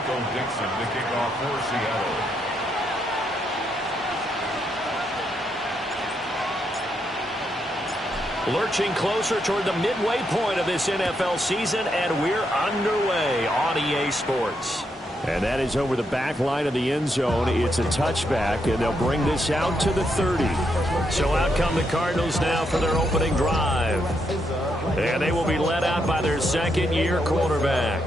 Michael Dixon to kick off for Seattle. Lurching closer toward the midway point of this NFL season, and we're underway on EA Sports. And that is over the back line of the end zone. It's a touchback, and they'll bring this out to the 30. So out come the Cardinals now for their opening drive. And they will be led out by their second-year quarterback.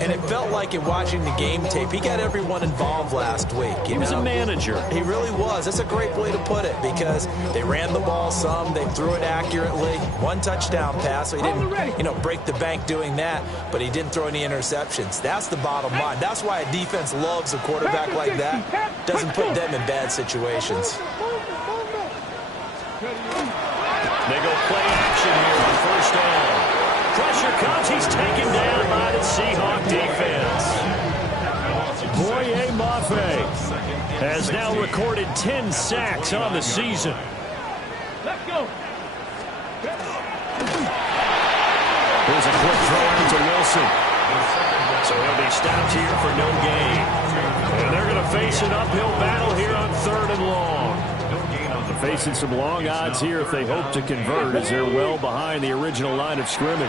And it felt like in watching the game tape, he got everyone involved last week. He was a manager. He really was. That's a great way to put it because they ran the ball some, they threw it accurately. One touchdown pass, so he didn't, break the bank doing that, but he didn't throw any interceptions. That's the bottom line. That's why a defense loves a quarterback like that. Doesn't put them in bad situations. They go play action here on first down. Pressure comes. He's taken down by the Seahawk defense. Boye Mafe has now recorded 10 sacks on the season. Let's go. Here's a quick throw out to Wilson. So he'll be stopped here for no gain. And they're going to face an uphill battle here on 3rd and long. Facing some long odds here if they hope to convert as they're well behind the original line of scrimmage. A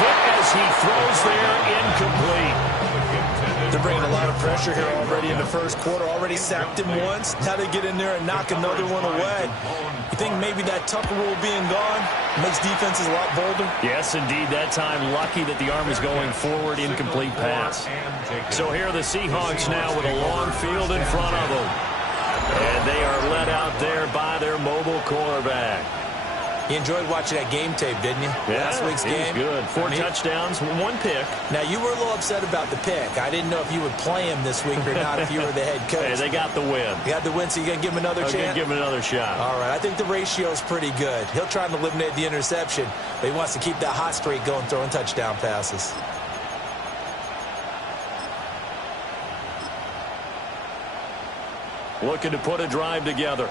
hit as he throws there, incomplete. They're bringing a lot of pressure here already in the first quarter. Already sacked him once. Now they get in there and knock another one away. You think maybe that Tucker rule being gone makes defenses a lot bolder? Yes, indeed. That time, lucky that the arm is going forward, incomplete pass. So here are the Seahawks now with a long field in front of them. And they are led out there by their mobile quarterback. You enjoyed watching that game tape, didn't you? Yeah, Last week's game. Good. 4 touchdowns, 1 pick. Now, you were a little upset about the pick. I didn't know if you would play him this week or not if you were the head coach. Hey, they got the win. You got the win, so you're going to give him another chance? Give him another shot. All right, I think the ratio is pretty good. He'll try and eliminate the interception, but he wants to keep that hot streak going, throwing touchdown passes. Looking to put a drive together.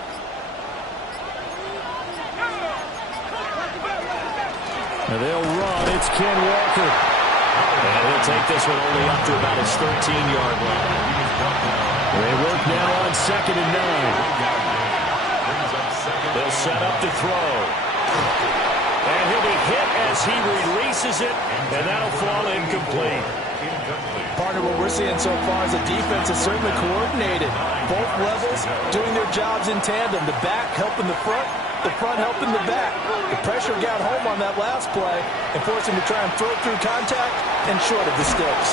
And they'll run. It's Ken Walker. And he'll take this one only up to about his 13-yard line. They work now on 2nd and 9. They'll set up to throw. And he'll be hit as he releases it, and that'll fall incomplete. Partner, what we're seeing so far is the defense is certainly coordinated. Both levels doing their jobs in tandem. The back helping the front helping the back. The pressure got home on that last play and forced him to try and throw through contact and short of the sticks.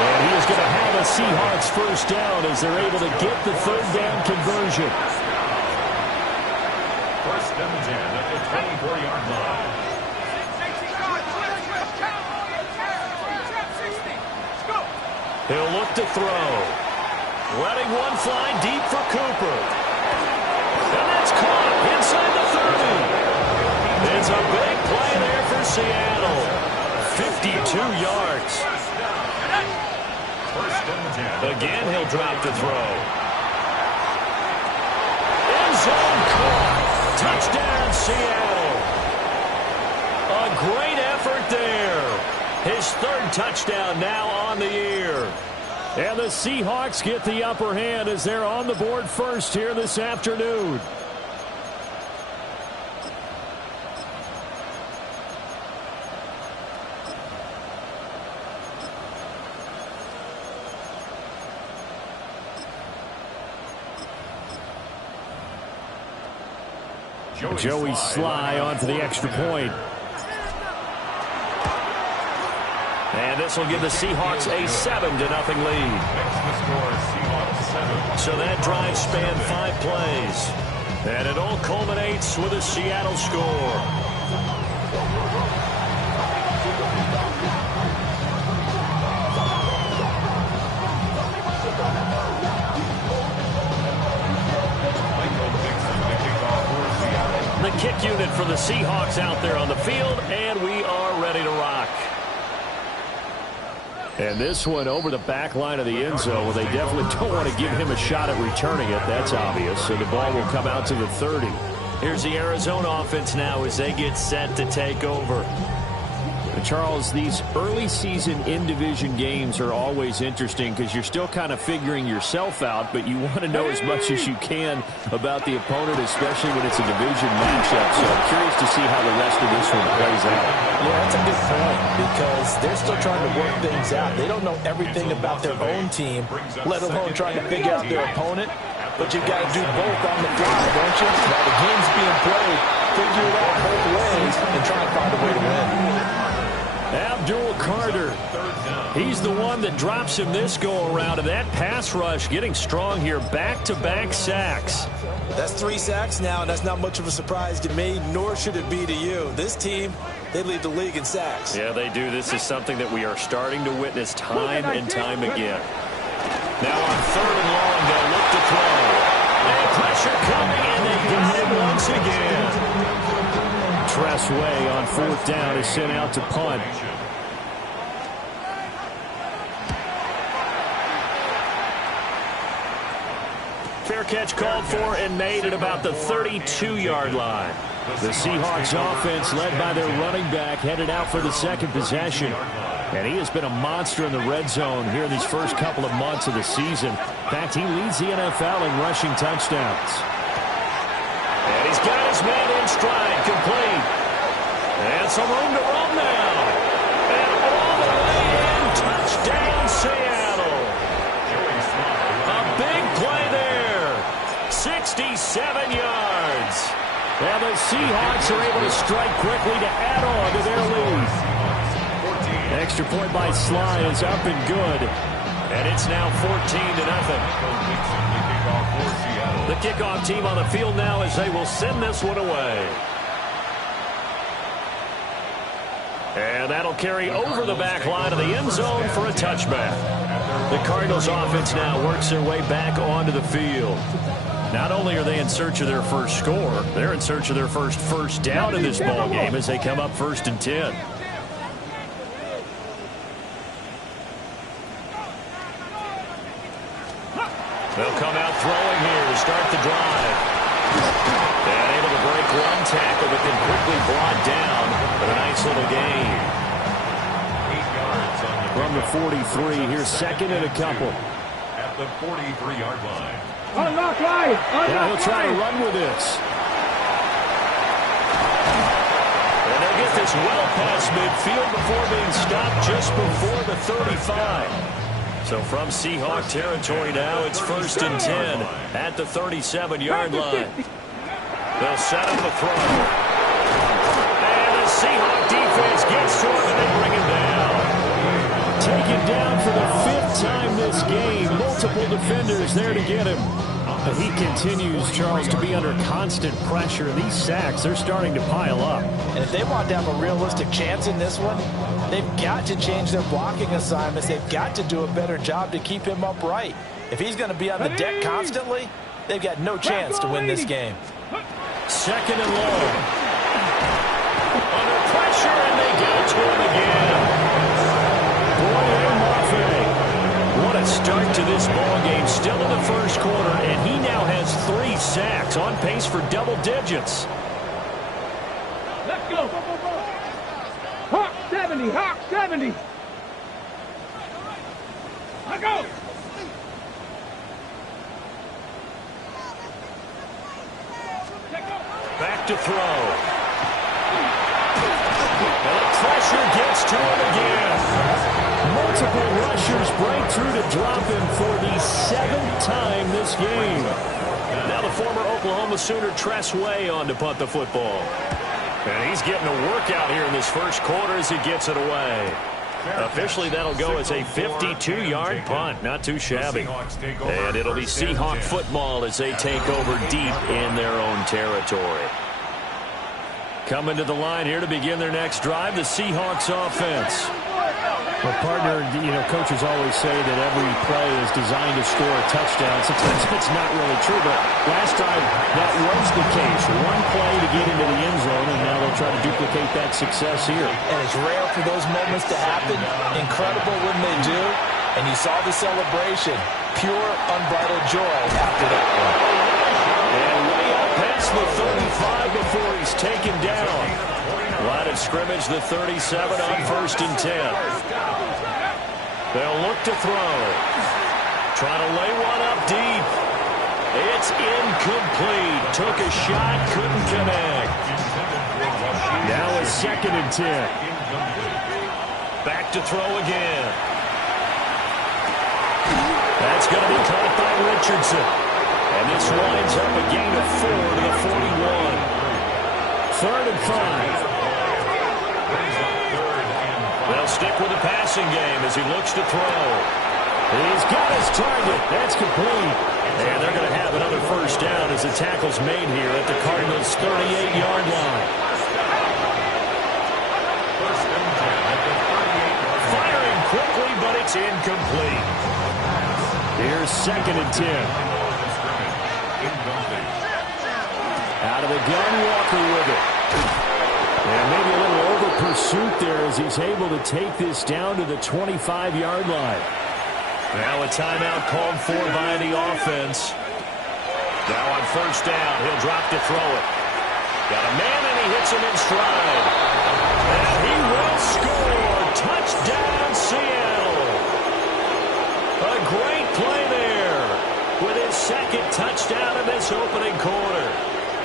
And he is going to have a Seahawks first down as they're able to get the 3rd down conversion. First and 10 at the 24-yard line. He'll look to throw. Letting one fly deep for Cooper. And that's caught inside the 30. It's a big play there for Seattle. 52 yards. Again, he'll drop to throw. End zone caught. Touchdown, Seattle. A great effort there. His 3rd touchdown now on the year. And the Seahawks get the upper hand as they're on the board first here this afternoon. Joey Sly onto the extra point. And this will give the Seahawks a 7-0 lead. So that drive spanned 5 plays. And it all culminates with a Seattle score. The kick unit for the Seahawks out there on the field, and we are ready to rock. And this one over the back line of the end zone. Well, they definitely don't want to give him a shot at returning it. That's obvious. So the ball will come out to the 30. Here's the Arizona offense now as they get set to take over. Charles, these early season in-division games are always interesting because you're still kind of figuring yourself out, but you want to know as much as you can about the opponent, especially when it's a division matchup. So I'm curious to see how the rest of this one plays out. Yeah, that's a good point because they're still trying to work things out. They don't know everything about their own team, let alone trying to figure out their opponent. But you've got to do both on the fly, don't you? While the game's being played, figure it out both ways and try and find a way to win. Abdul Carter, he's the one that drops him this go-around, and that pass rush getting strong here, back-to-back sacks. That's 3 sacks now, and that's not much of a surprise to me, nor should it be to you. This team, they lead the league in sacks. Yeah, they do. This is something that we are starting to witness time and time again. Now on 3rd and long, they'll look to throw. And pressure coming, and they got him once again. Tress Way on 4th down is sent out to punt. Fair catch called for and made at about the 32-yard line. The Seahawks offense led by their running back headed out for the second possession. And he has been a monster in the red zone here in these first couple of months of the season. In fact, he leads the NFL in rushing touchdowns. And he's got his man in stride, complete. And some room to run now. And all the way in, touchdown Seattle. A big play there. 67 yards. And the Seahawks are able to strike quickly to add on to their lead. Extra point by Sly is up and good. And it's now 14-0. The kickoff team on the field now as they will send this one away. And that'll carry over the back line of the end zone for a touchback. The Cardinals offense now works their way back onto the field. Not only are they in search of their first score, they're in search of their first down in this ball game as they come up 1st and 10. They'll come out throwing here to start the drive. And able to break one tackle, but then quickly brought down with a nice little gain. 8 yards From the 43, here's 2nd and a couple. at the 43-yard line. Unlock line. Yeah, he'll try to run with this. And they'll get this well past midfield before being stopped just before the 35. So from Seahawk territory now, it's 1st and 10 at the 37-yard line. They'll set up the throw. And the Seahawk defense gets to him and they bring him down. Taken down for the 5th time this game. Multiple defenders there to get him. But he continues, Charles, to be under constant pressure. These sacks, they're starting to pile up. And if they want to have a realistic chance in this one, they've got to change their blocking assignments. They've got to do a better job to keep him upright. If he's going to be on the deck constantly, they've got no chance to win this game. 2nd and long. Under pressure, and they get it to him again. What a start to this ball game. Still in the first quarter, and he now has 3 sacks, on pace for double digits. Let's go. Hawk 70. Hawk 70. Let's go. Back to throw. And the pressure gets to him again. Multiple rushers break through to drop him for the 7th time this game. Now the former Oklahoma Sooner Tress Way on to punt the football. And he's getting a workout here in this first quarter as he gets it away. Officially, that'll go as a 52-yard punt. Not too shabby. And it'll be Seahawk football as they take over deep in their own territory. Coming to the line here to begin their next drive, the Seahawks offense. Well, partner, coaches always say that every play is designed to score a touchdown. Sometimes it's not really true, but last time that was the case. One play to get into the end zone, and now they'll try to duplicate that success here. And it's rare for those moments to happen. Incredible when they do. And you saw the celebration. Pure, unbridled joy after that one. And way up past the 35 before he's taken down. Line of scrimmage, the 37 on 1st and 10. They'll look to throw. Trying to lay one up deep. It's incomplete. Took a shot, couldn't connect. Now a 2nd and 10. Back to throw again. That's going to be caught by Richardson. And this winds up a gain of 4 to the 41. 3rd and 5. They'll stick with the passing game as he looks to throw. He's got his target. That's complete. And they're going to have another 1st down as the tackle's made here at the Cardinals' 38-yard line. Firing quickly, but it's incomplete. Here's 2nd and 10. Out of the gun, Walker with it. And maybe a little over pursuit there as he's able to take this down to the 25-yard line. Now a timeout called for by the offense. Now on 1st down, he'll drop to throw it. Got a man and he hits him in stride. And he will score. Touchdown, Seattle. A great play there with his 2nd touchdown in this opening quarter.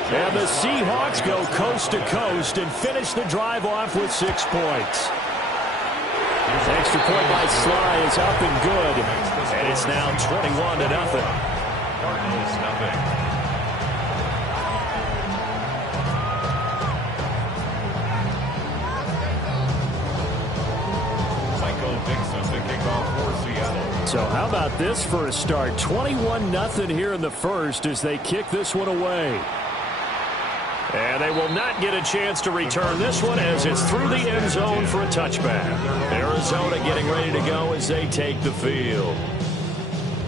And the Seahawks go coast to coast and finish the drive off with 6 points. Extra point by Sly is up and good. And it's now 21-0. Cardinals nothing. Michael Dixon to kick off for Seattle. So how about this for a start? 21-0 here in the first as they kick this one away. And they will not get a chance to return this one as it's through the end zone for a touchback. Arizona getting ready to go as they take the field.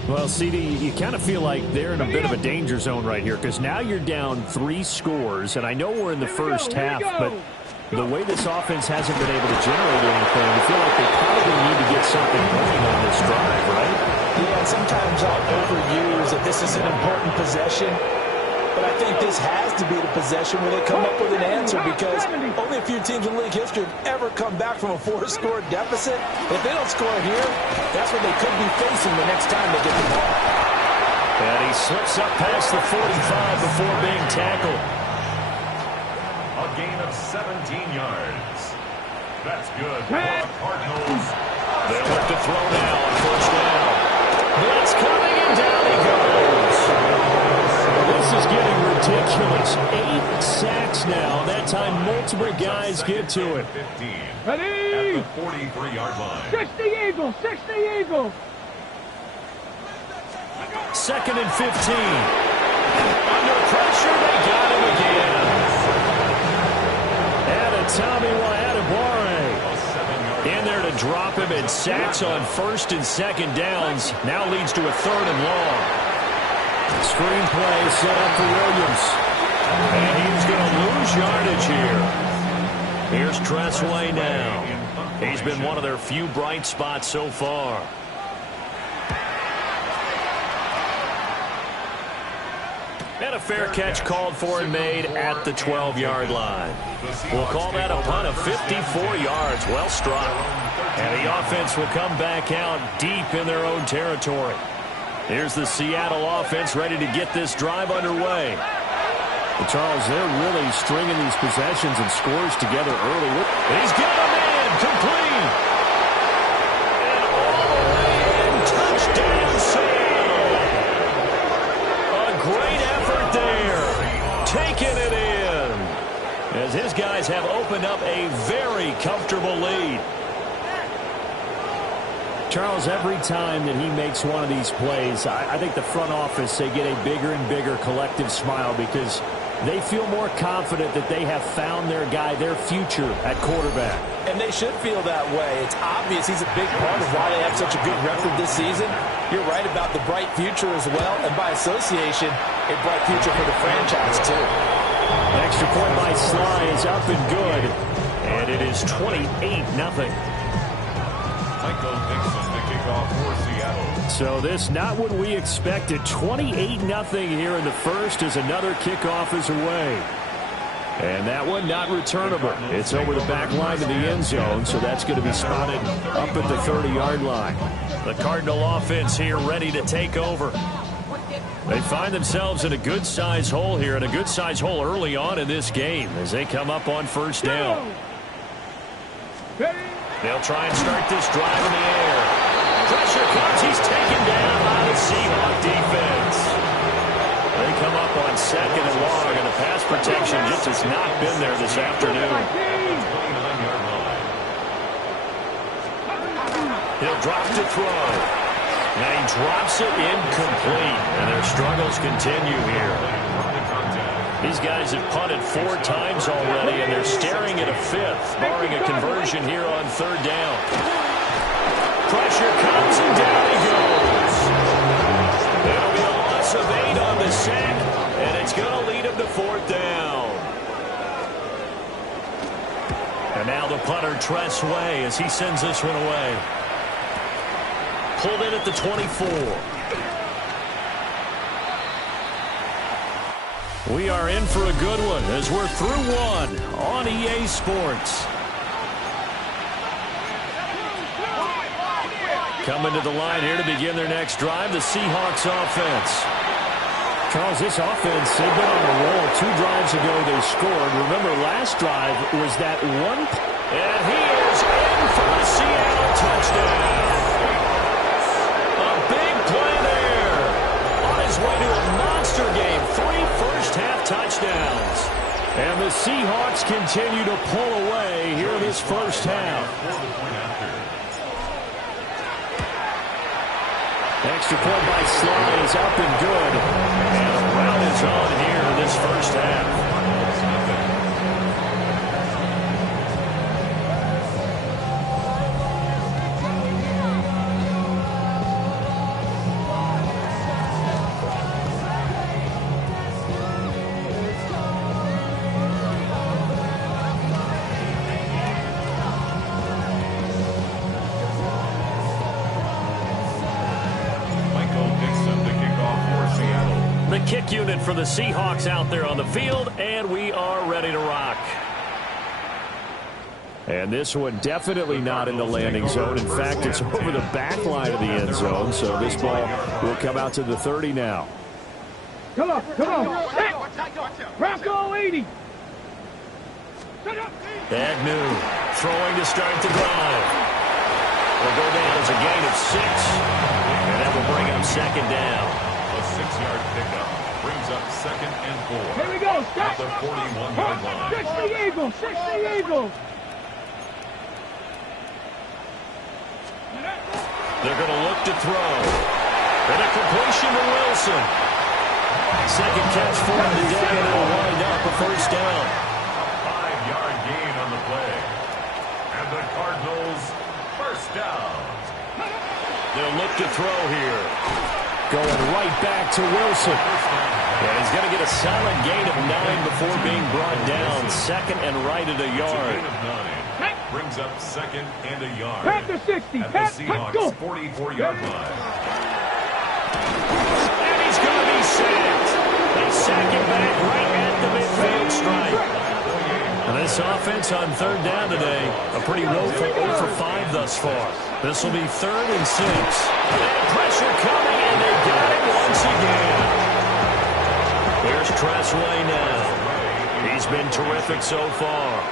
Well, CD, you kind of feel like they're in a bit of a danger zone right here because now you're down 3 scores, and I know we're in the first half, but the way this offense hasn't been able to generate anything, I feel like they probably need to get something going on this drive, right? Yeah, sometimes I'll overuse that this is an important possession. But I think this has to be the possession where they come up with an answer because only a few teams in league history have ever come back from a 4-score deficit. If they don't score here, that's what they could be facing the next time they get the ball. And he slips up past the 45 before being tackled. A gain of 17 yards. That's good for the Cardinals. They'll look to throw now on 1st down. Blitz coming and down he goes. This is getting ridiculous. 8 sacks now. That time multiple guys get to it. 15 Ready? at the 43-yard line. 60 Eagles, 60 Eagles. 2nd and 15. Under pressure, they got him again. And a Tommy Adebawore in there to drop him, and sacks on 1st and 2nd downs. Now leads to a 3rd and long. Screenplay set up for Williams. And he's going to lose yardage here. Here's Tressway now. He's been one of their few bright spots so far. And a fair catch called for and made at the 12-yard line. We'll call that a punt of 54 yards. Well struck. And the offense will come back out deep in their own territory. Here's the Seattle offense ready to get this drive underway. But Charles, they're really stringing these possessions and scores together early. He's got a man complete. And all the way in, touchdown Seattle. A great effort there. Taking it in. As his guys have opened up a very comfortable lead. Charles, every time that he makes one of these plays, I think the front office, they get a bigger and bigger collective smile because they feel more confident that they have found their guy, their future at quarterback. And they should feel that way. It's obvious he's a big part of why they have such a good record this season. You're right about the bright future as well, and by association, a bright future for the franchise too. Extra point by Sly is up and good, and it is 28-0. Michael Dixon to kick off for Seattle. So this not what we expected. 28-0 here in the first as another kickoff is away. And that one not returnable. It's over the back line to the end zone, so that's going to be spotted up at the 30-yard line. The Cardinal offense here ready to take over. They find themselves in a good-sized hole here, and a good-sized hole early on in this game as they come up on first down. They'll try and start this drive in the air. Pressure comes. He's taken down by the Seahawk defense. They come up on second and long, and the pass protection just has not been there this afternoon. He'll drop to throw. And he drops it incomplete, and their struggles continue here. These guys have punted 4 times already, and they're staring at a 5th, barring a conversion here on third down. Pressure comes, and down he goes. It'll be a loss of 8 on the sack, and it's going to lead him to 4th down. And now the punter, Tress Way, as he sends this one away. Pulled in at the 24. We are in for a good one as we're through one on EA Sports. Coming to the line here to begin their next drive, the Seahawks offense. Charles, this offense, they've been on a roll. 2 drives ago they scored. Remember, last drive was that one. And he is in for the Seattle touchdown. Play there. On his way to a monster game. 3 first-half touchdowns. And the Seahawks continue to pull away here in this first half. Extra point by Sly is up and good. And a rout is on here in this first half. Kick unit for the Seahawks out there on the field, and we are ready to rock. And this one definitely not in the landing zone. In fact, it's over the back line of the end zone, so this ball will come out to the 30 now. Come on, come on. Rocco 80. Agnew throwing to start the drive. Will go down as a gain of 6, and that will bring up second down. A 6-yard pickup brings up 2nd and 4. Here we go. Stop. At the 41-yard line. 60 Eagles. 60 Eagles. They're going to look to throw. And a completion to Wilson. Second catch for him today, and it'll wind up a first down. A 5-yard gain on the play. And the Cardinals first down. They'll look to throw here. Going right back to Wilson. And he's going to get a solid gain of 9 before being brought down. Second and right at a yard. Gain of 9 brings up 2nd and a yard. Pat to 60. At Pat, the Seahawks 44-yard line. And he's going to be sacked. They sack him back right at the midfield stripe. And this offense on third down today, a pretty woeful 0 for 5 thus far. This will be 3rd and 6. And pressure coming, and they got it once again. There's Tress Way now. He's been terrific so far.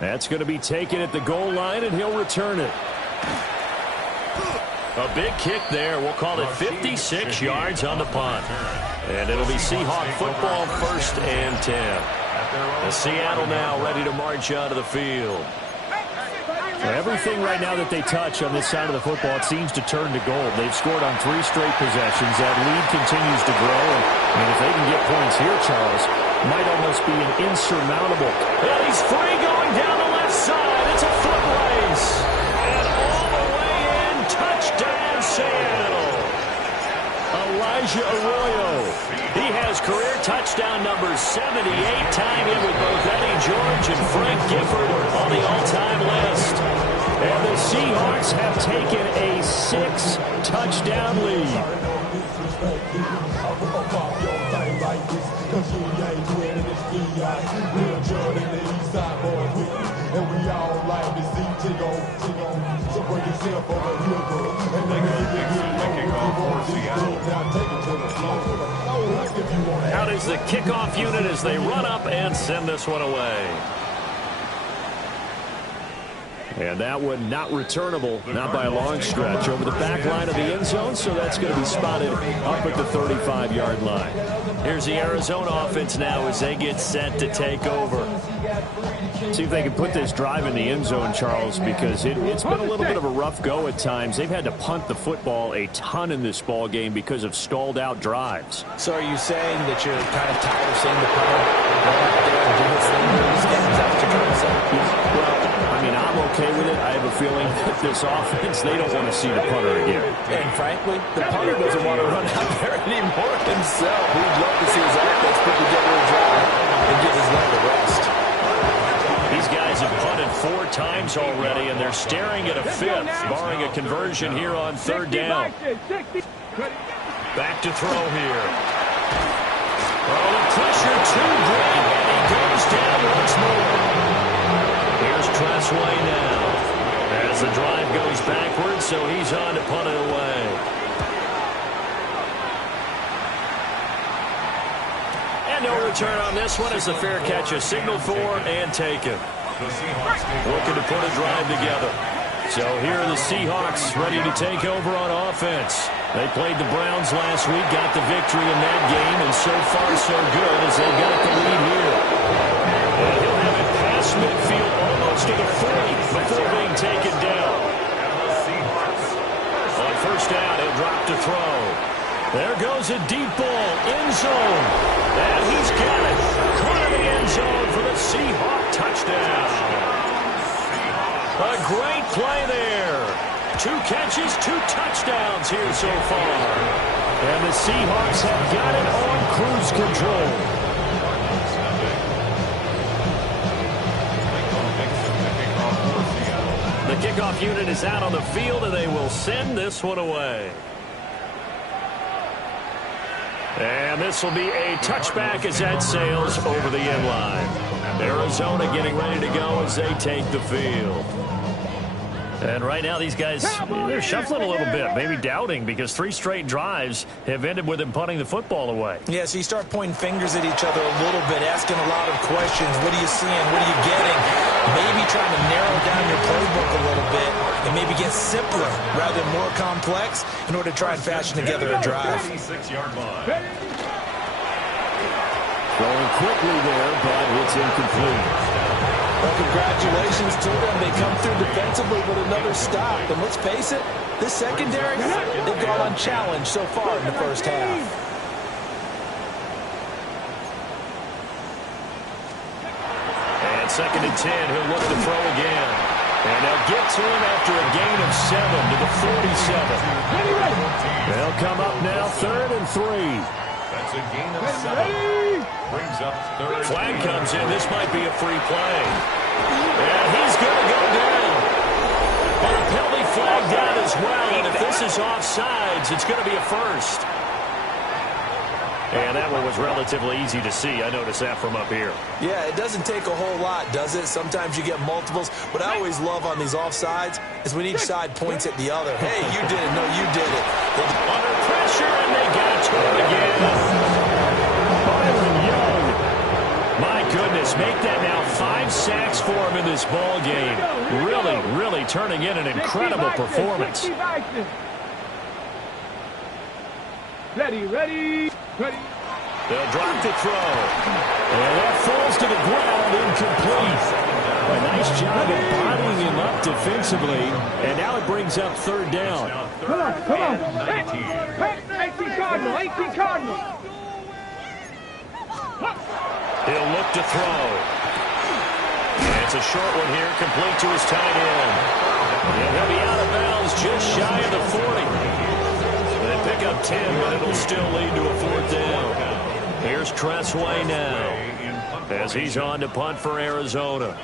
That's going to be taken at the goal line, and he'll return it. A big kick there. We'll call it 56 yards on the punt. And it'll be Seahawk football, 1st and 10. The Seattle now ready to march out of the field. Everything right now that they touch on this side of the football, it seems to turn to gold. They've scored on 3 straight possessions. That lead continues to grow. And if they can get points here, Charles, might almost be an insurmountable. And he's free going down the left side. It's a foot race. And all the way in, touchdown Seattle. Elijah Arroyo. He has career touchdown numbers 78, tying in with both Eddie George and Frank Gifford on the all-time list. And the Seahawks have taken a 6-touchdown lead. Out is the kickoff unit as they run up and send this one away. And that one not returnable, not by a long stretch, over the back line of the end zone, so that's going to be spotted up at the 35-yard line. Here's the Arizona offense now as they get set to take over. See if they can put this drive in the end zone, Charles, because it's been a little bit of a rough go at times. They've had to punt the football a ton in this ball game because of stalled-out drives. So are you saying that you're kind of tired of seeing the punter go out there and do his thing during this game? Is that what you're trying to say? Well, I mean, I'm okay with it. I have a feeling that this offense, they don't want to see the punter again. And frankly, the punter doesn't want to run out there anymore himself. He'd love to see his offense put together a drive and give his leg a rest. These guys have punted 4 times already, and they're staring at a 5th, barring a conversion here on 3rd down. Back to throw here. Oh, the pressure too great, and he goes down once more. Here's Tressway now. As the drive goes backwards, so he's on to punt it away. And no return on this one as the fair catch is signaled for and taken. Looking to put a drive together. So here are the Seahawks ready to take over on offense. They played the Browns last week, got the victory in that game, and so far so good as they got the lead here. And he'll have it past midfield almost to the 40 before being taken down. On 1st down, he'll drop to throw. There goes a deep ball, end zone. And he's got it. Caught in the end zone for the Seahawk touchdown. A great play there. 2 catches, 2 touchdowns here so far. And the Seahawks have got it on cruise control. The kickoff unit is out on the field, and they will send this one away. And this will be a touchback as that sails over the end line. Arizona getting ready to go as they take the field. And right now these guys, they're shuffling a little bit, maybe doubting, because 3 straight drives have ended with them punting the football away. Yeah, so you start pointing fingers at each other a little bit, asking a lot of questions. What are you seeing? What are you getting? Maybe trying to narrow down your playbook a little bit and maybe get simpler rather than more complex in order to try and fashion together a drive. Going quickly there, but it's incomplete. Well, congratulations to them. They come through defensively with another stop. And let's face it, this secondary, they've gone unchallenged so far in the first half. And 2nd and 10, he'll look to throw again. And they'll get to him after a gain of 7 to the 47. They'll come up now 3rd and 3. That's a gain of 7. Brings up 3rd. Flag comes in. This might be a free play. And he's going to go down. But a penalty flag down as well. And if this is offsides, it's going to be a first. And that one was relatively easy to see. I noticed that from up here. Yeah, it doesn't take a whole lot, does it? Sometimes you get multiples. What I always love on these offsides is when each side points at the other. Hey, you did it. No, you did it. Under pressure, and they got to him again. Byron Young. My goodness, make that now 5 sacks for him in this ball game. Really, really turning in an incredible performance. Ready. They'll drop to throw. And that falls to the ground, incomplete. A nice job of bodying him up defensively. And now it brings up 3rd down. Come on. 18 Cardinal. He'll look to throw. And it's a short one here, complete to his tight end. And he'll be out of bounds just shy of the 40. They pick up 10, but it'll still lead to a 4th down. Here's Tressway now as he's on to punt for Arizona.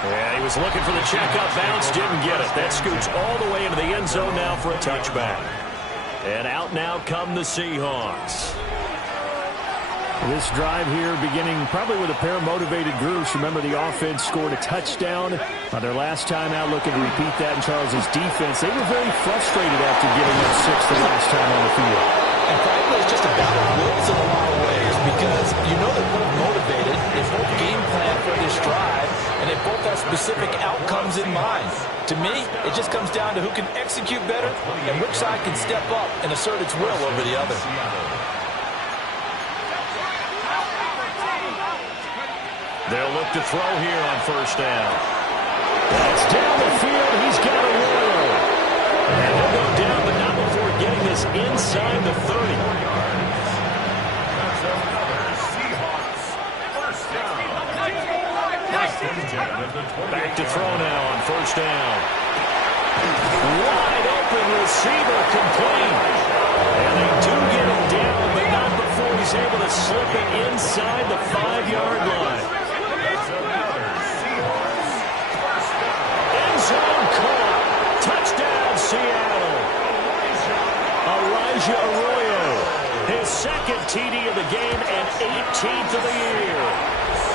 Yeah, he was looking for the checkup bounce, didn't get it. That scoots all the way into the end zone now for a touchback. And out now come the Seahawks. This drive here beginning probably with a pair of motivated groups. Remember, the offense scored a touchdown on their last time out, looking to repeat that in Charles's defense. They were very frustrated after giving up 6 the last time on the field. And frankly, it's just a battle of wills in a lot of ways because you know they're both motivated, they both game plan for this drive, and they both have specific outcomes in mind. To me, it just comes down to who can execute better and which side can step up and assert its will over the other. They'll look to throw here on first down. That's down the field. He's got a Royal. And they'll go down, but not before getting this inside the 30. That's another Seahawks first down. Back to throw now on first down. Wide open receiver complete. And they do get him down, but not before he's able to slip it inside the 5-yard line. Zone caught. Touchdown, Seattle. Elijah Arroyo, his second TD of the game and 18th of the year.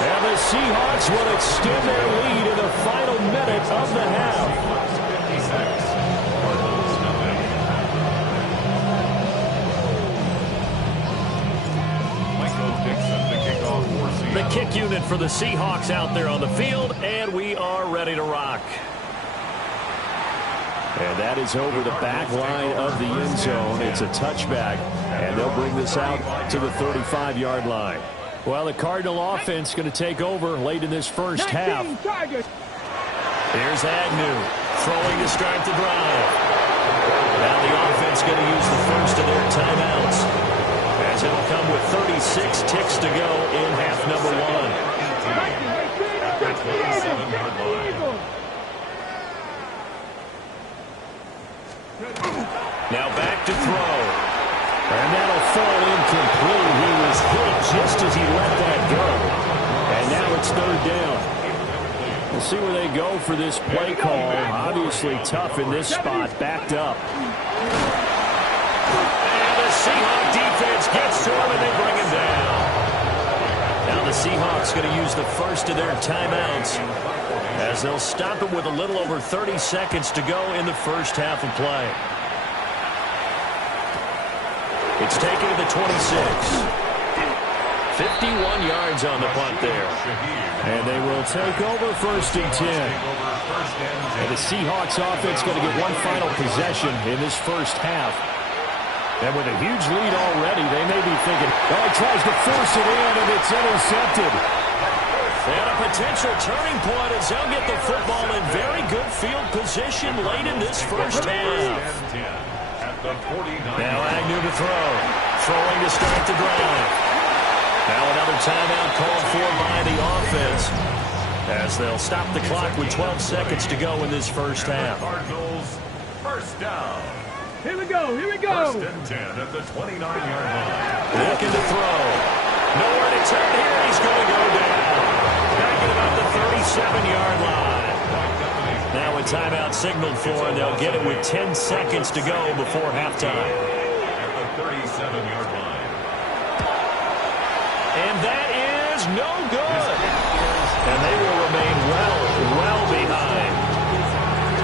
And the Seahawks will extend their lead in the final minute of the half. The kick unit for the Seahawks out there on the field, and we are ready to rock. And that is over the back line of the end zone. It's a touchback, and they'll bring this out to the 35-yard line. Well, the Cardinal offense going to take over late in this first half. Here's Agnew throwing to start the drive. Now the offense going to use the first of their timeouts, as it'll come with 36 ticks to go in half number 1. Now back to throw. And that'll fall incomplete. He was hit just as he let that go. And now it's third down. We'll see where they go for this play call. Obviously tough in this spot, backed up. And the Seahawk defense gets to him and they bring him down. Now the Seahawks going to use the first of their timeouts, as they'll stop it with a little over 30 seconds to go in the first half of play. It's taken to the 26. 51 yards on the punt there. And they will take over first and 10. And the Seahawks offense going to get one final possession in this first half. And with a huge lead already, they may be thinking, oh, he tries to force it in, and it's intercepted. And a potential turning point as they'll get the football in very good field position late in this first half. Now Agnew to throw. Throwing to start the drive. Now another timeout called for by the offense, as they'll stop the clock with 12 seconds to go in this first half. Cardinals first down. Here we go, here we go. First and 10 at the 29-yard line. Looking to throw. Nowhere to turn here. He's going to go down. Back at about the 37-yard line. Now a timeout signaled for, and they'll get it with 10 seconds to go before halftime. At the 37-yard line. And that is no good. And they will remain well behind.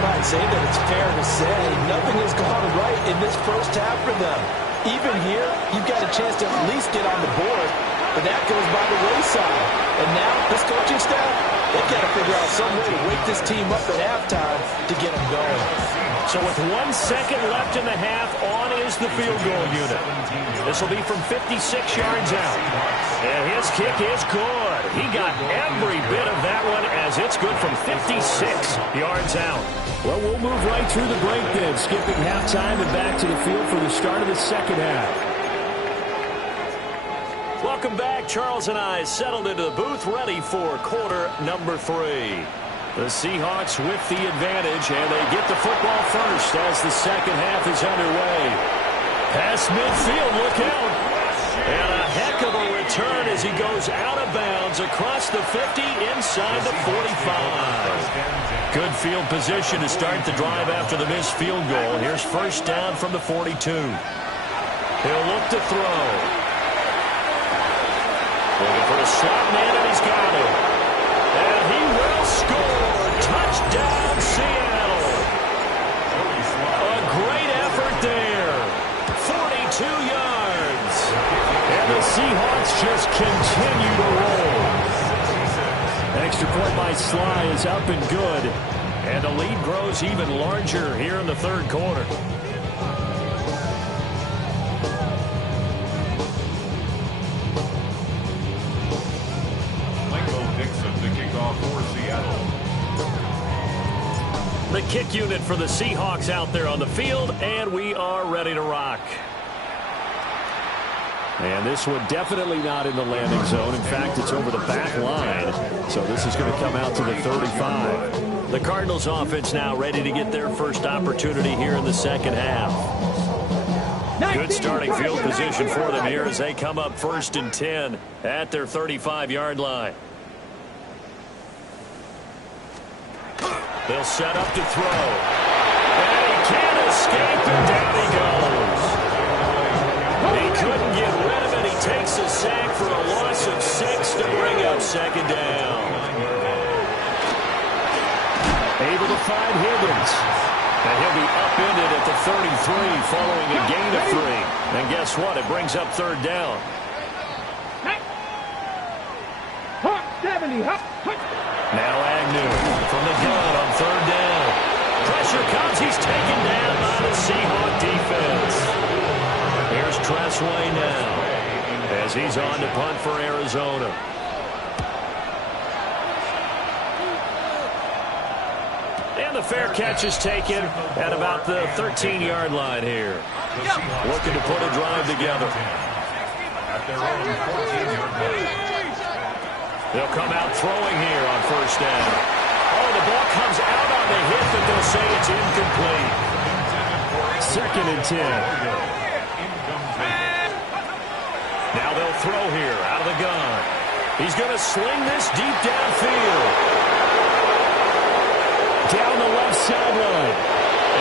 I'd say that it's fair to say nothing has gone right in this first half for them. Even here, you've got a chance to at least get on the board, but that goes by the wayside. And now, this coaching staff, they've got to figure out some way to wake this team up at halftime to get them going. So with 1 second left in the half, on is the field goal unit. This will be from 56 yards out. And his kick is good. He got every bit of that one, as it's good from 56 yards out. Well, we'll move right through the break then, skipping halftime and back to the field for the start of the second half. Welcome back. Charles and I settled into the booth, ready for quarter number 3. The Seahawks with the advantage, and they get the football first as the second half is underway. Past midfield, look out. And a heck of a return as he goes out of bounds across the 50 inside the 45. Good field position to start the drive after the missed field goal. Here's first down from the 42. He'll look to throw. Looking for the slot man, and he's got it. And he will score. Touchdown, Seattle. A great effort there. 42 yards. And the Seahawks just continue to roll. Extra point by Sly is up and good. And the lead grows even larger here in the third quarter. Michael Dixon, the kickoff for Seattle. The kick unit for the Seahawks out there on the field, and we are ready to rock. And this one definitely not in the landing zone. In fact, it's over the back line. So this is going to come out to the 35. The Cardinals offense now ready to get their first opportunity here in the second half. Good starting field position for them here as they come up 1st and 10 at their 35-yard line. They'll set up to throw. And he can't escape, and down he goes. He couldn't get rid of it. He takes a sack for a loss of 6 to bring up second down. Able to find Higgins. And he'll be upended at the 33 following a gain of 3. And guess what? It brings up third down. Now Agnew from the gun on third down. Pressure comes. He's taken down by the Seahawk defense. Here's Tressway now as he's on to punt for Arizona. And the fair catch is taken at about the 13-yard line here. Looking to put a drive together. At their own 14-yard line. They'll come out throwing here on first down. Oh, the ball comes out on the hit, but they'll say it's incomplete. 2nd and 10. Now they'll throw here out of the gun. He's going to sling this deep downfield. Down the left sideline.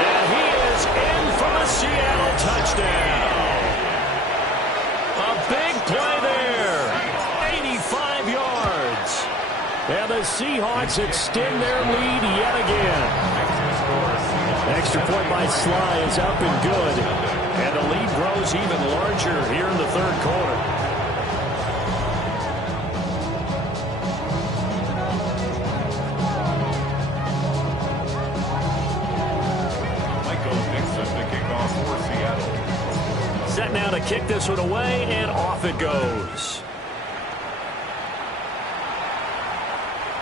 And he is in for the Seattle touchdown. A big play there. 85 yards. And the Seahawks extend their lead yet again. Extra point by Sly is up and good. And the lead grows even larger here in the third quarter. Michael Dixon, the kickoff for Seattle. Set now to kick this one away, and off it goes.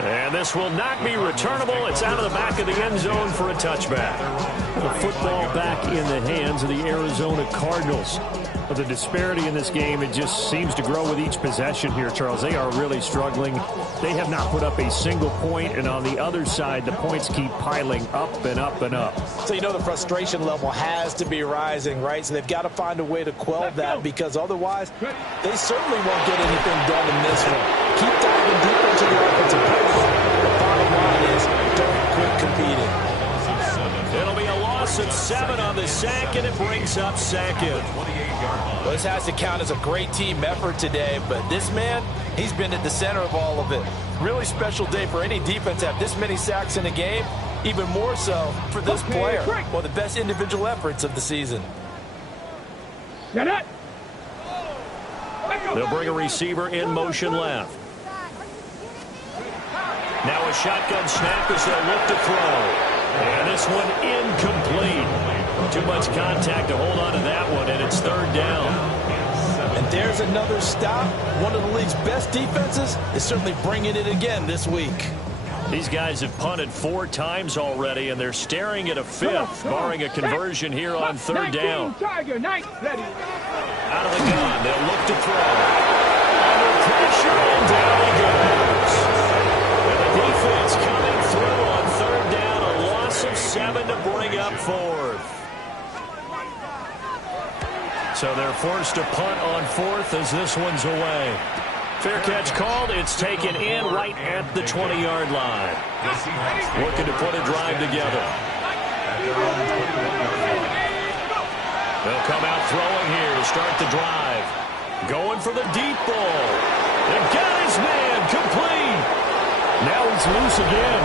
And this will not be returnable. It's out of the back of the end zone for a touchback. The football back in the hands of the Arizona Cardinals. But the disparity in this game, it just seems to grow with each possession here, Charles. They are really struggling. They have not put up a single point, and on the other side, the points keep piling up and up and up. So you know the frustration level has to be rising, right? So they've got to find a way to quell that, because otherwise they certainly won't get anything done in this one. Keep diving deep into the offensive play. The bottom line is don't quit competing. It'll be a loss of 7 on the sack, and it brings up second. Well, this has to count as a great team effort today, but this man, he's been at the center of all of it. Really special day for any defense to have this many sacks in a game, even more so for this player. One of the best individual efforts of the season. They'll bring a receiver in motion left. Now a shotgun snap as they'll look to throw. And this one incomplete. Too much contact to hold on to that one, and it's third down. And there's another stop. One of the league's best defenses is certainly bringing it again this week. These guys have punted 4 times already, and they're staring at a 5th, barring a conversion here on third down. Out of the gun, they'll look to throw. Under pressure, and down he goes. And the defense coming through on third down, a loss of 7 to bring up 4th. So their forced to punt on fourth as this one's away. Fair catch called. It's taken in right at the 20-yard line. Looking to put a drive together. They'll come out throwing here to start the drive. Going for the deep ball. And got his man complete. Now he's loose again.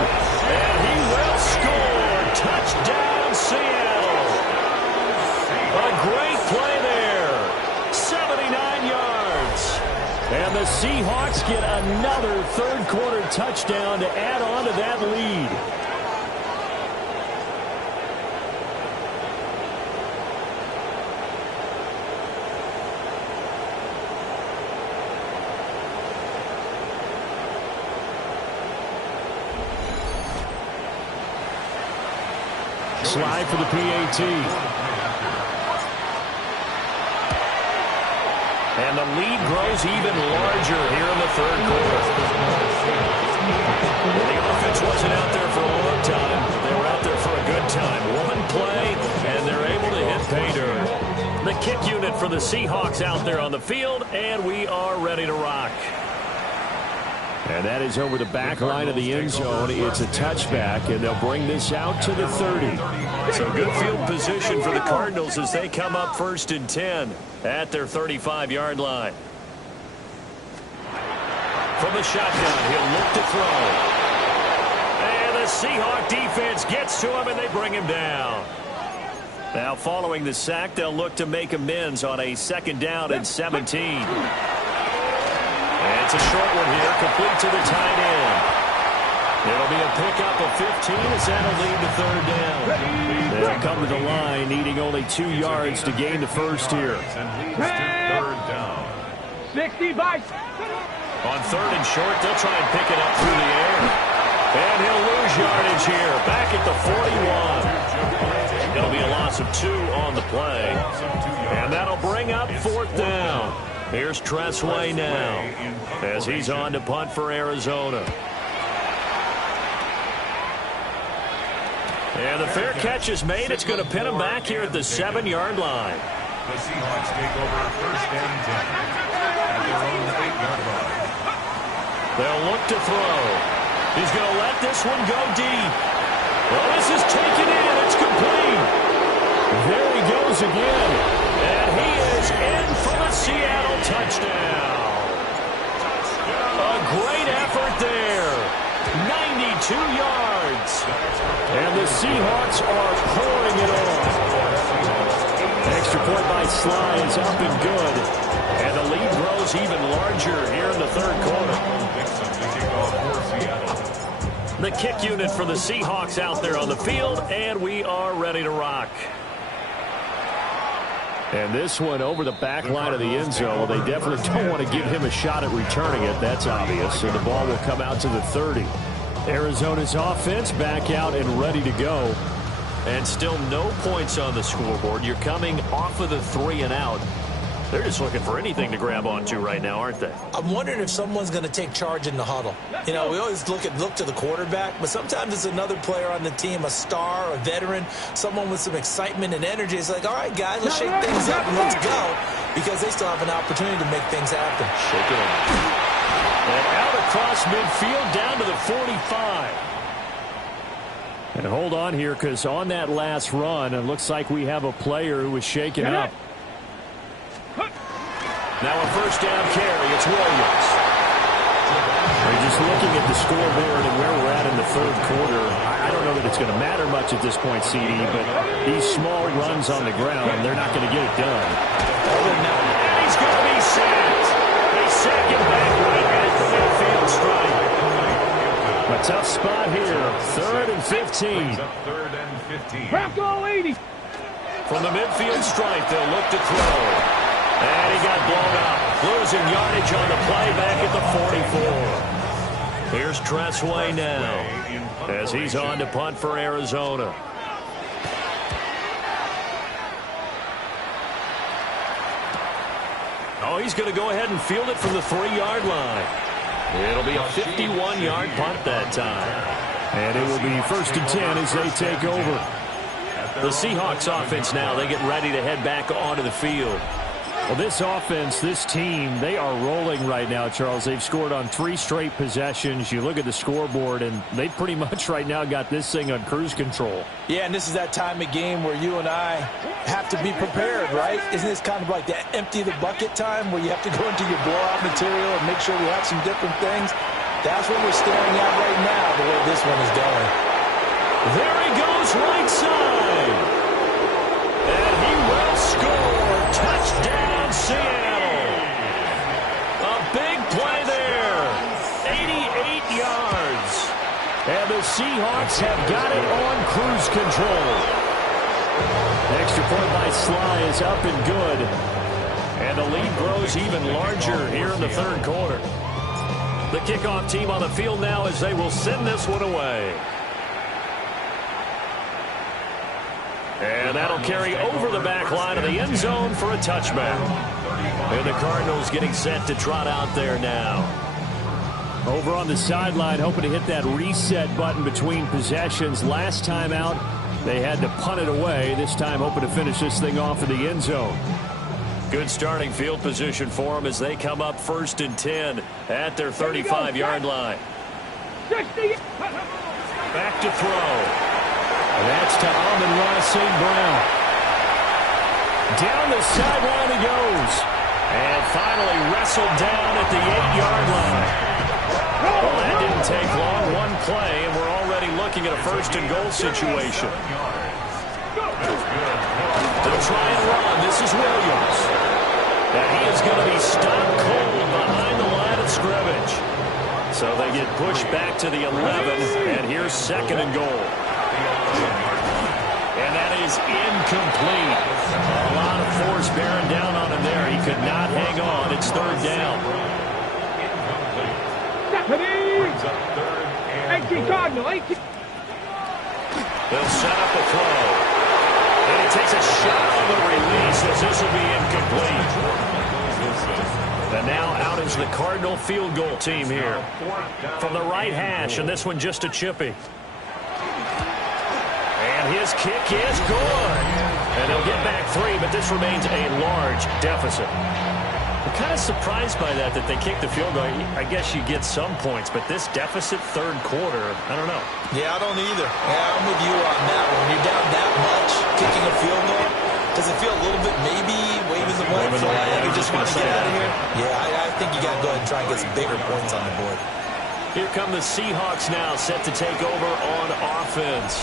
And he will score. Touchdown, Seattle. A great play there. 79 yards. And the Seahawks get another third-quarter touchdown to add on to that lead. Slide for the PAT. And the lead grows even larger here in the third quarter. The offense wasn't out there for a long time. They were out there for a good time. One play, and they're able to hit pay dirt. The kick unit for the Seahawks out there on the field, and we are ready to rock. And that is over the back line of the end zone. It's a touchback, and they'll bring this out to the 30. So good field position for the Cardinals as they come up 1st and 10 at their 35-yard line. From the shotgun, he'll look to throw. And the Seahawk defense gets to him, and they bring him down. Now following the sack, they'll look to make amends on a 2nd down and 17. And it's a short one here, complete to the tight end. It'll be a pickup of 15 as that'll lead to 3rd down. They'll come to the line, needing only 2 yards to gain the first here. 65. On 3rd and short, they'll try and pick it up through the air. And he'll lose yardage here, back at the 41. It'll be a loss of 2 on the play. And that'll bring up 4th down. Here's Tressway now as he's on to punt for Arizona. And the fair catch is made. It's going to pin him back here at the 7-yard line. The Seahawks take over 1st and 10 at their own 8-yard line. They'll look to throw. He's going to let this one go deep. Well, this is taken in. It's complete. There he goes again. And he is in for the Seattle touchdown. A great effort there. 92 yards. And the Seahawks are pouring it on. Extra point by Sly is up and good. And the lead grows even larger here in the 3rd quarter. The kick unit for the Seahawks out there on the field, and we are ready to rock. And this one over the back line of the end zone. They definitely don't want to give him a shot at returning it. That's obvious. So the ball will come out to the 30. Arizona's offense back out and ready to go. And still no points on the scoreboard. You're coming off of the 3 and out. They're just looking for anything to grab onto right now, aren't they? I'm wondering if someone's going to take charge in the huddle. You know, we always look to the quarterback, but sometimes it's another player on the team, a star, a veteran, someone with some excitement and energy. It's like, all right, guys, let's shake things up and let's go, because they still have an opportunity to make things happen. Shake it up. And out across midfield down to the 45. And hold on here, because on that last run, it looks like we have a player who was shaken up. Now a 1st down carry. It's Williams. We're just looking at the scoreboard and where we're at in the 3rd quarter. I don't know that it's going to matter much at this point, CD, but these small runs on the ground, they're not going to get it done. And he's going to be sacked. They sack him back right at the midfield stripe. A tough spot here. 3rd and 15. 3rd and 15. Bronco 80. From the midfield stripe, they'll look to throw. And he got blown up. Losing yardage on the play back at the 44. Here's Tressway now as he's on to punt for Arizona. Oh, he's going to go ahead and field it from the 3-yard line. It'll be a 51-yard punt that time. And it will be 1st and 10 as they take over. The Seahawks offense now, they get ready to head back onto the field. Well, this offense, this team, they are rolling right now, Charles. They've scored on 3 straight possessions. You look at the scoreboard, and they pretty much right now got this thing on cruise control. Yeah, and this is that time of game where you and I have to be prepared, right? Isn't this kind of like that empty the bucket time where you have to go into your blowout material and make sure we have some different things? That's what we're staring at right now, the way this one is going. There he goes right side. And he will score. Touchdown, Seattle. A big play there. 88 yards. And the Seahawks have got it on cruise control. Extra point by Sly is up and good. And the lead grows even larger here in the third quarter. The kickoff team on the field now as they will send this one away. And that'll carry over the back line of the end zone for a touchback. And the Cardinals getting set to trot out there now. Over on the sideline, hoping to hit that reset button between possessions. Last time out, they had to punt it away. This time, hoping to finish this thing off in the end zone. Good starting field position for them as they come up 1st and 10 at their 35-yard line. Back to throw. And that's to Amon-Ra St. Brown. Down the sideline he goes. And finally wrestled down at the 8-yard line. Well, that didn't take long. One play, and we're already looking at a 1st and goal situation. They'll try and run. This is Williams. And he is going to be stopped cold behind the line of scrimmage. So they get pushed back to the 11, and here's 2nd and goal. And that is incomplete. A lot of force bearing down on him there. He could not hang on. It's 3rd down. They'll set up a throw. And he takes a shot on the release as this will be incomplete. And now out is the Cardinal field goal team here. From the right hash, and this one just a chippy. And his kick is good. And they'll get back 3, but this remains a large deficit. I'm kind of surprised by that they kicked the field goal. I guess you get some points, but this deficit 3rd quarter, I don't know. Yeah, I don't either. Yeah, I'm with you on that one. When you're down that much, kicking a field goal, does it feel a little bit maybe waving the white flag? You just want to get out of here? Yeah, I think you got to go ahead and try and get some bigger points on the board. Here come the Seahawks now, set to take over on offense.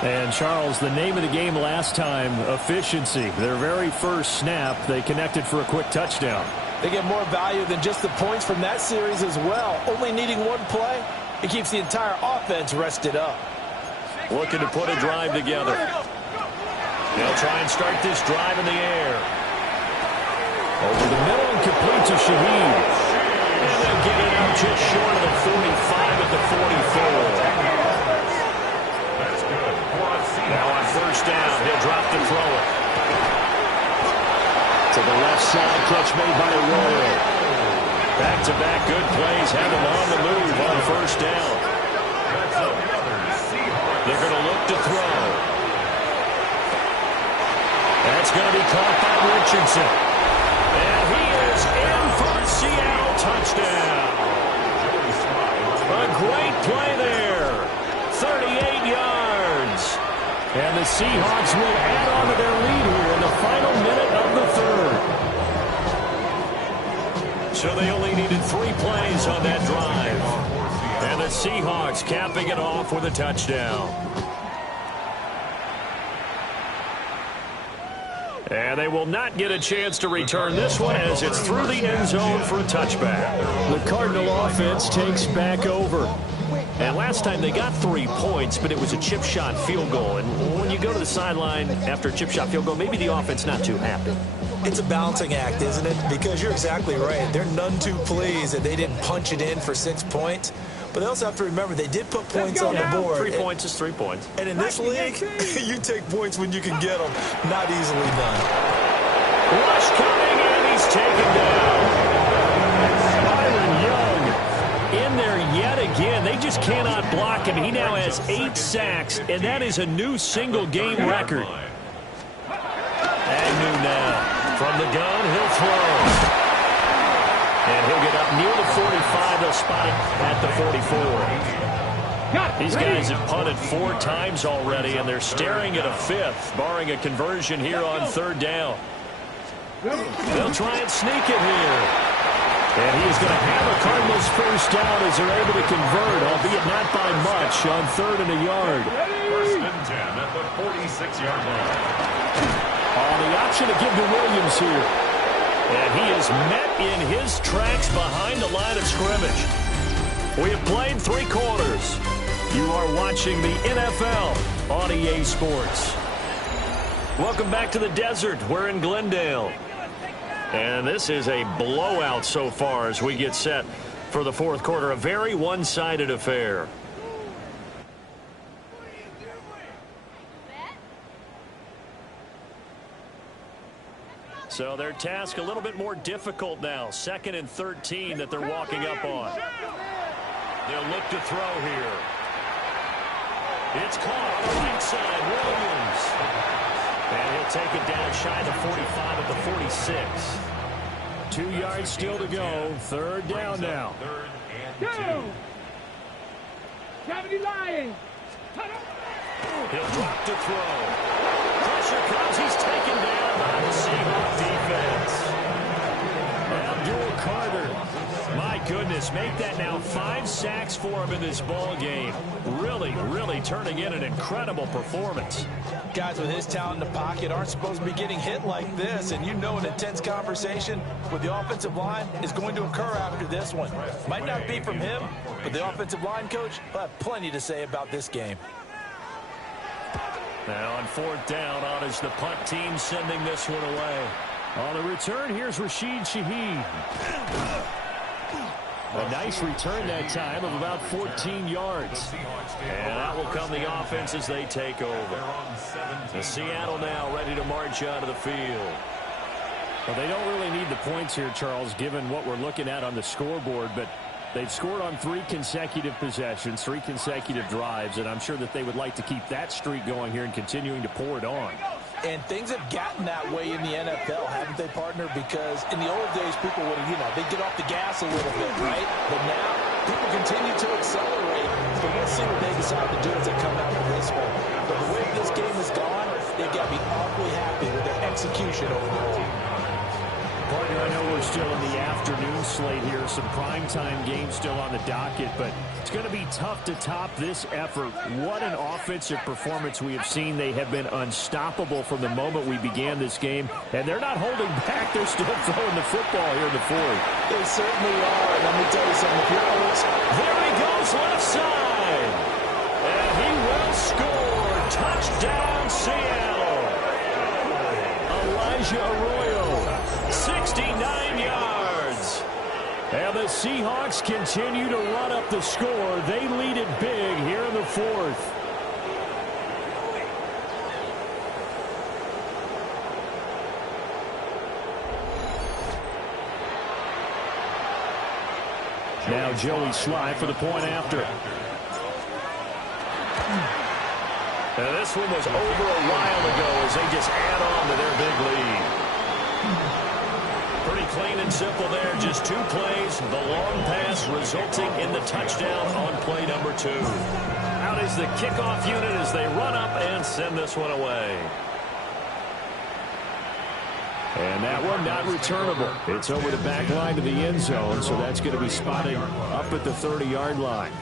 And, Charles, the name of the game last time, efficiency. Their very first snap, they connected for a quick touchdown. They get more value than just the points from that series as well. Only needing one play, it keeps the entire offense rested up. Looking to put a drive together. They'll try and start this drive in the air. Over the middle and complete to Shaheed. And they'll get it out just short of the 45 at the 44. Now on 1st down, he'll drop to throw it. To the left side, catch made by Arroyo. Back-to-back good plays have him on the move on 1st down. They're going to look to throw. That's going to be caught by Richardson. And he is in for a Seattle touchdown. A great play there. 38 yards. And the Seahawks will add on to their lead here in the final minute of the 3rd. So they only needed 3 plays on that drive. And the Seahawks capping it off with a touchdown. And they will not get a chance to return this one as it's through the end zone for a touchback. The Cardinal offense takes back over. And last time they got 3 points, but it was a chip shot field goal. And when you go to the sideline after a chip shot field goal, maybe the offense not too happy. It's a balancing act, isn't it? Because you're exactly right. They're none too pleased that they didn't punch it in for 6 points. But they also have to remember they did put points on the board. 3 points is 3 points. And in this league, you take points when you can get them. Not easily done. Rush coming, and he's taken down. Byron Young in there yet again. They just cannot block him. He now has 8 sacks, and that is a new single-game record. Agnew now From the gun, he'll throw. And he'll get up near the 45. They'll spot it at the 44. These guys have punted 4 times already, and they're staring at a 5th, barring a conversion here on 3rd down. They'll try and sneak it here. And he is going to have a Cardinals first down as they're able to convert, albeit not by much, on 3rd and a yard. First and 10 at the 46-yard line. The option to give to Williams here. And he is met in his tracks behind the line of scrimmage. We have played 3 quarters. You are watching the NFL on EA Sports. Welcome back to the desert. We're in Glendale. And this is a blowout so far as we get set for the 4th quarter. A very one-sided affair. So their task a little bit more difficult now. 2nd and 13 that they're walking up on. They'll look to throw here. It's caught on the right side. Williams. And he'll take it down shy of the 45 at the 46. 2 yards still to go. 3rd down now. 3rd and 2. 70 Lions. He'll drop to throw. Pressure comes. He's taken down by the Seahawks defense. Abdul Carter. My goodness, make that now 5 sacks for him in this ball game. Really turning in an incredible performance. Guys with his talent in the pocket aren't supposed to be getting hit like this, and you know an intense conversation with the offensive line is going to occur after this one. Might not be from him, but the offensive line coach will have plenty to say about this game. Now on 4th down, on is the punt team sending this one away. On the return, here's Rashid Shaheed. A nice return that time of about 14 yards. And that will come the offense as they take over. The Seattle now ready to march out of the field. Well, they don't really need the points here, Charles, given what we're looking at on the scoreboard, but they've scored on 3 consecutive possessions, 3 consecutive drives, and I'm sure that they would like to keep that streak going here and continuing to pour it on. And things have gotten that way in the NFL, haven't they, partner? Because in the old days, people would, they'd get off the gas a little bit, right? But now, people continue to accelerate. So we'll see what they decide to do as they come out of this one. But the way this game has gone, they've got to be awfully happy with their execution overall. Partner, I know we're still in the afternoon slate here. Some primetime games still on the docket, but it's going to be tough to top this effort. What an offensive performance we have seen. They have been unstoppable from the moment we began this game, and they're not holding back. They're still throwing the football here in the 4th. They certainly are. And let me tell you something. If you're Alex, there he goes left side. And he will score. Touchdown, Seattle. Elijah Arroyo. 69 yards. And the Seahawks continue to run up the score. They lead it big here in the 4th. Now Joey Sly for the point after. Now this one was over a while ago as they just add on to their big lead. Pretty clean and simple there. Just 2 plays. The long pass resulting in the touchdown on play number 2. Out is the kickoff unit as they run up and send this one away. And that one not returnable. It's over the back line to the end zone, so that's going to be spotted up at the 30-yard line.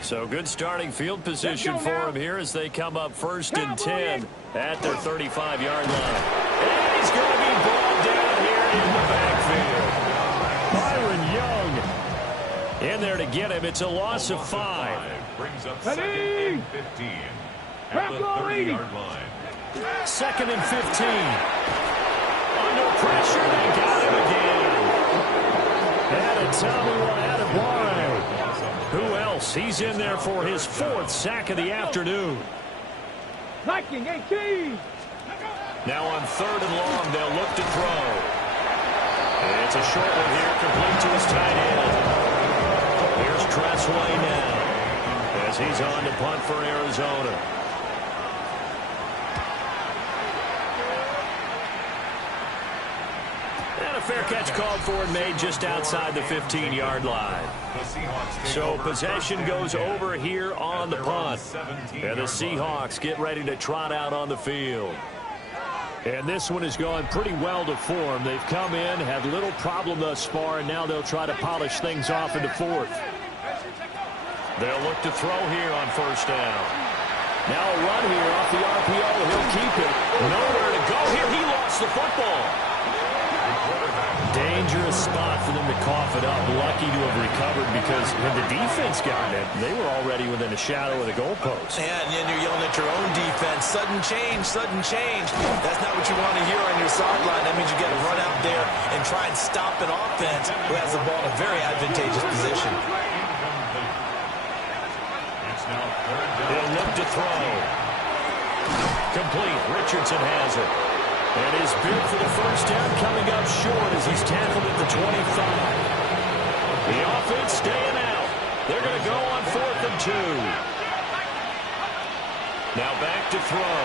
So good starting field position for them here as they come up 1st and 10 at their 35-yard line. And he's going to be brought down here in the backfield. Byron Young in there to get him. It's a loss of 5. Brings up 2nd and 15 at the 30-yard line. 2nd and 15. Under pressure, they got him again. And a Tommy Adebawore. Who else? He's in there for his 4th sack of the afternoon. Viking 18. Now on 3rd and long, they'll look to throw. And it's a short one here, complete to his tight end. Here's Tressway now as he's on to punt for Arizona. fair catch called for and made just outside the 15-yard line. So possession goes over here on the punt. And the Seahawks get ready to trot out on the field. And this one has gone pretty well to form. They've come in, had little problem thus far, and now they'll try to polish things off into fourth. They'll look to throw here on first down. Now a run here off the RPO. He'll keep it. Nowhere to go here. He lost the football. Dangerous spot for them to cough it up. Lucky to have recovered because when the defense got it, they were already within a shadow of the goalpost. Yeah, and then you're yelling at your own defense. Sudden change, sudden change. That's not what you want to hear on your sideline. That means you got to run out there and try and stop an offense who has the ball in a very advantageous position. He'll look to throw. Complete. Richardson has it. And his bid for the first down coming up short as he's tackled at the 25. The offense staying out. They're going to go on 4th and 2. Now back to throw.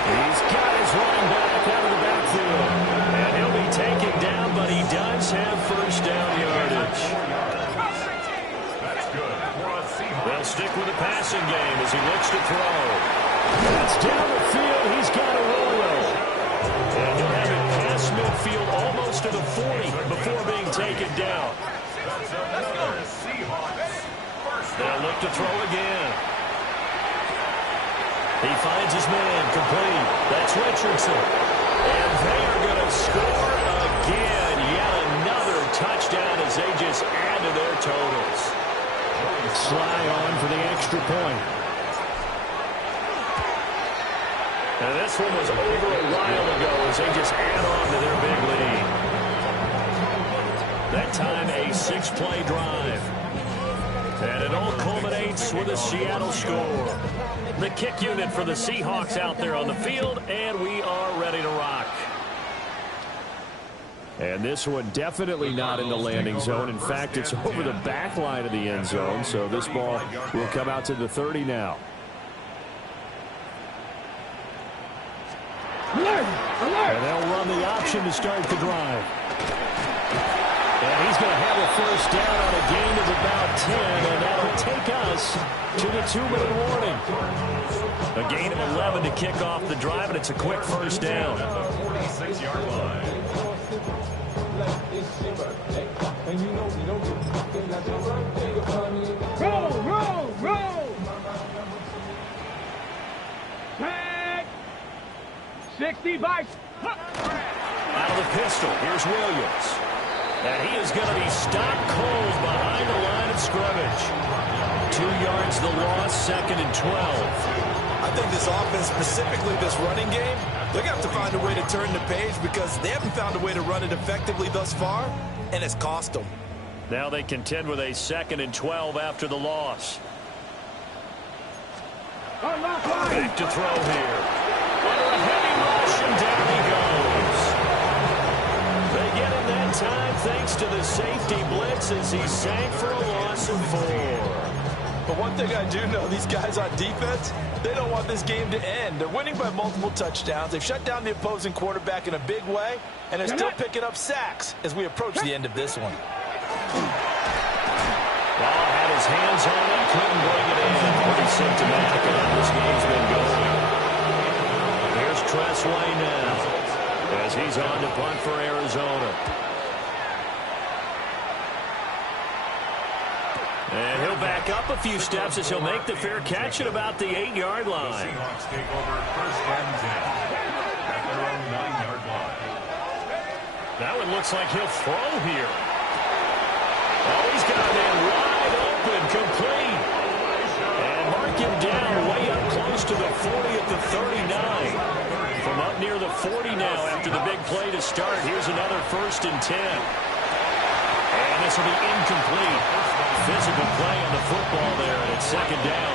He's got his running back out of the backfield. And he'll be taken down, but he does have first down yardage. That's good. They'll stick with the passing game as he looks to throw. That's down the field. He's got a roll. And he'll have it past midfield almost to the 40 before being taken down. They'll look to throw again. He finds his man complete. That's Richardson. And they are going to score again. Yet another touchdown as they just add to their totals. Sly on for the extra point. And this one was over a while ago as they just add on to their big lead. That time a 6-play drive. And it all culminates with a Seattle score. The kick unit for the Seahawks out there on the field, and we are ready to rock. And this one definitely not in the landing zone. In fact, it's over the back line of the end zone, so this ball will come out to the 30 now. And they'll run the option to start the drive. And he's going to have a first down on a gain of about 10, and that'll take us to the 2-minute warning. A gain of 11 to kick off the drive, and it's a quick first down. The 46-yard line. Roll! 60 by... Out of the pistol, here's Williams. And he is going to be stopped cold behind the line of scrimmage. 2 yards the loss, 2nd and 12. I think this offense, specifically this running game, they're going to have to find a way to turn the page because they haven't found a way to run it effectively thus far, and it's cost them. Now they contend with a 2nd and 12 after the loss. Big to throw here. Under a heavy rush, and down he goes. They get him that time thanks to the safety blitz as he sank for a loss of 4. But one thing I do know, these guys on defense, they don't want this game to end. They're winning by multiple touchdowns. They've shut down the opposing quarterback in a big way, and they're still picking up sacks as we approach the end of this one. Ball had his hands on it, couldn't bring it in. Pretty symptomatic of how this game's been going. Here's Tress Way now as he's on to punt for Arizona. And he'll back up a few steps as he'll make the fair catch at about the 8-yard line. The Seahawks take over 1st and 10 at their own 9-yard line. That one looks like he'll throw here. Oh, he's got a man wide open, complete. And mark him down way up close to the 40 at the 39. From up near the 40 now after the big play to start. Here's another 1st and 10. And this will be incomplete. Physical play on the football there, and it's 2nd down.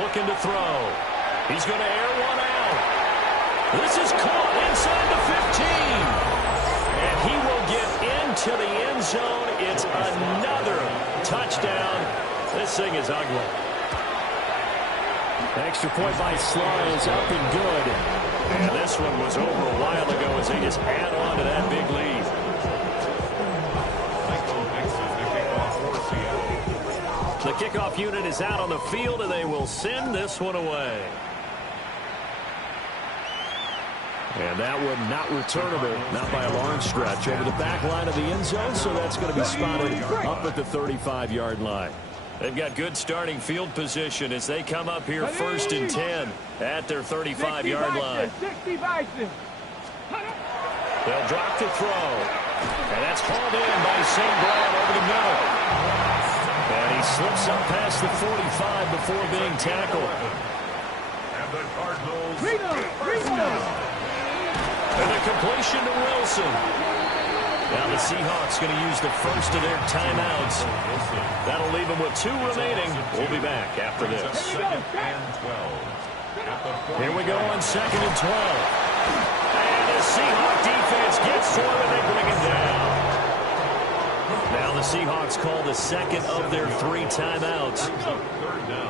Looking to throw. He's going to air one out. This is caught inside the 15. And he will get into the end zone. It's another touchdown. This thing is ugly. Extra point by Sly is up and good. And this one was over a while ago as they just add on to that big lead. The kickoff unit is out on the field, and they will send this one away. And that one not returnable, not by a long stretch, over the back line of the end zone, so that's going to be spotted up at the 35-yard line. They've got good starting field position as they come up here 1st and 10 at their 35-yard line. They'll drop to throw. And that's hauled in by St. Brown over the middle. And he slips up past the 45 before being tackled. And the Cardinals. And a completion to Wilson. Now the Seahawks going to use the first of their timeouts. That'll leave them with 2 remaining. We'll be back after this. 2nd and 12. Here we go on 2nd and 12. And the Seahawks defense gets to him and they bring him down. Now the Seahawks call the second of their 3 timeouts.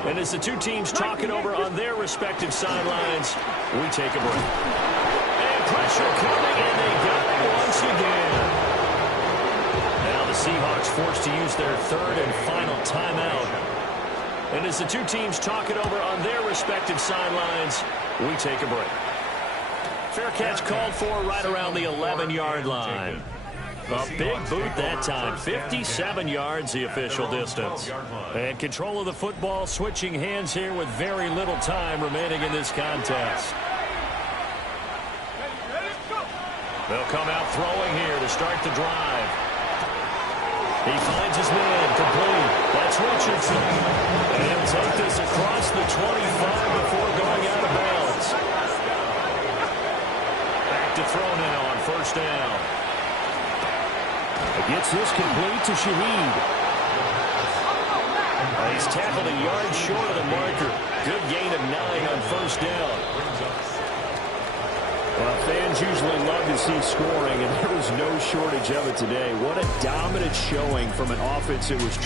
And as the 2 teams talk it over on their respective sidelines, we take a break. And pressure coming, and they got it once again. Now the Seahawks forced to use their 3rd and final timeout. And as the 2 teams talk it over on their respective sidelines, we take a break. Fair catch called for right around the 11-yard line. A big boot that time. 57 yards the official distance. And control of the football switching hands here with very little time remaining in this contest. They'll come out throwing here to start the drive. He finds his man complete. That's Richardson. And he'll take this across the 25 before going out of bounds. Back to throw now on 1st down. Gets this complete to Shaheed. He's tackled a yard short of the marker. Good gain of 9 on 1st down. Well, fans usually love to see scoring, and there was no shortage of it today. What a dominant showing from an offense that was